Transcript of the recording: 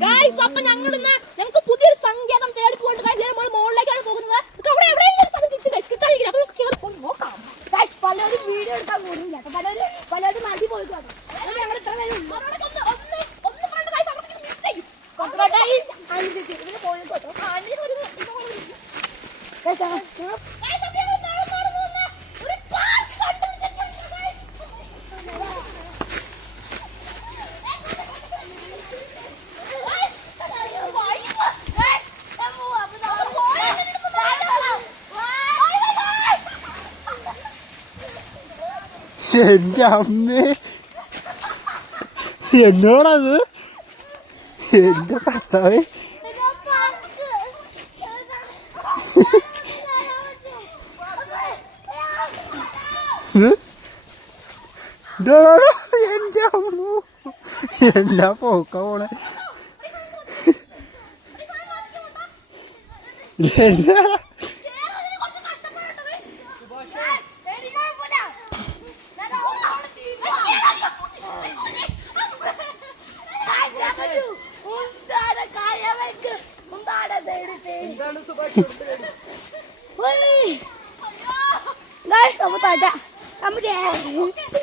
Guys അപ്പൊ ഞങ്ങൾക്ക് പുതിയൊരു സങ്കേതം തേടി പോയിട്ട് നമ്മൾ മുകളിലേക്കാണ് പോകുന്നത്. അവിടെ എവിടെയെങ്കിലും സ്ഥലം കിട്ടില്ല, കിട്ടാനില്ല. അപ്പൊ നമുക്ക് കയറി പോയി നോക്കാം. ഗൈസ് പലരും വീഡിയോ എടുക്കാൻ പോകുന്നില്ല, പലരും നദി പോയിട്ട് വന്നു. ഞങ്ങൾ ഇത്ര പേര് എന്റെ അമ്മേ, എന്നോടത് എന്റെ ഭർത്താവേ. എന്റെ അമ്മ എന്നാ പോക്ക പോണെ. എന്താ guys, apa tak ada? Kamu deh.